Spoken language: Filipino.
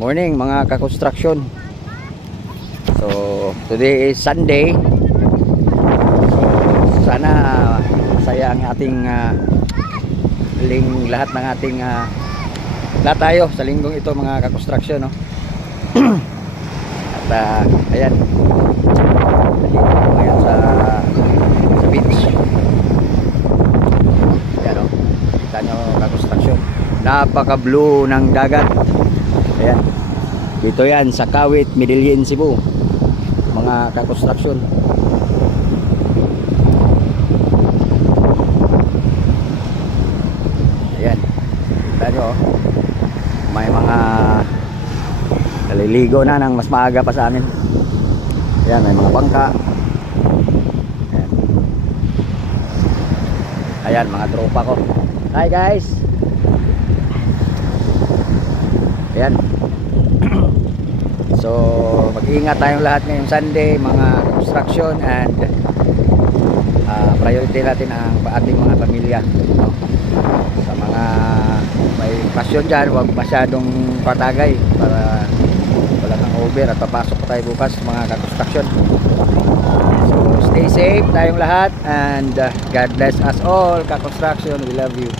Morning mga ka-construction. So, today is Sunday. So, sana masaya ang ating uh, ling lahat ng ating ah, lahat tayo sa linggong ito mga ka-construction, no. At ah, ayan. Sa beach. Ayan, no. Kita ka-construction. Napaka-blue ng dagat. Dito yan sa Kawit, Medellin, Cebu. Mga kakonstruksyon. Ayan. Kita oh. may mga naliligo na ng mas maaga pa sa amin. Ayan, may mga bangka. Ayan. Ayan, mga tropa ko. Hi guys! Ayan. Mag-iingat tayong lahat ngayong Sunday, mga construction and ah, priority natin ang ating mga pamilya. No? Sa mga may pasyon dyan, huwag masyadong patagay para wala kang over at papasok pa tayo bukas mga construction. So, stay safe tayong lahat and ah, God bless us all, ka-construction. We love you.